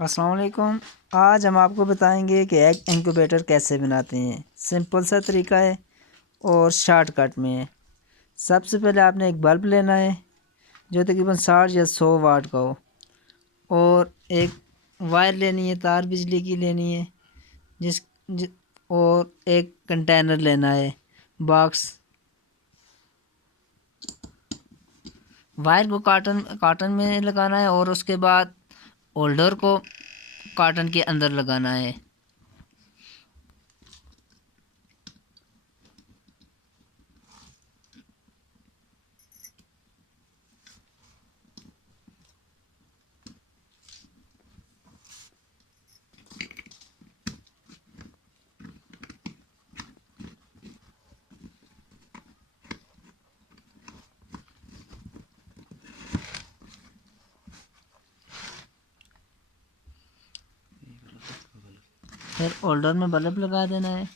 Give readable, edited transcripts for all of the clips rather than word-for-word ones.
अस्सलाम वालेकुम। आज हम आपको बताएंगे कि एग इंक्यूबेटर कैसे बनाते हैं। सिंपल सा तरीका है और शॉर्टकट में है। सबसे पहले आपने एक बल्ब लेना है जो तकरीबन 60 या 100 वाट का हो, और एक वायर लेनी है, तार बिजली की लेनी है, जिस, जि, और एक कंटेनर लेना है, बॉक्स। वायर को काटन काटन में लगाना है और उसके बाद होल्डर को काटन के अंदर लगाना है। फिर होल्डर में बल्ब लगा देना है।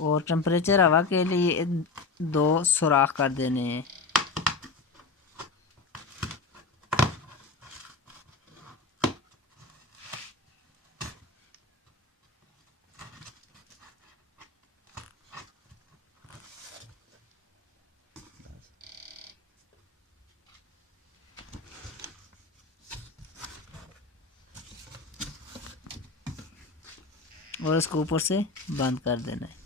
और टेम्परेचर हवा के लिए 2 सुराख कर देने हैं। और इसको ऊपर से बंद कर देना है।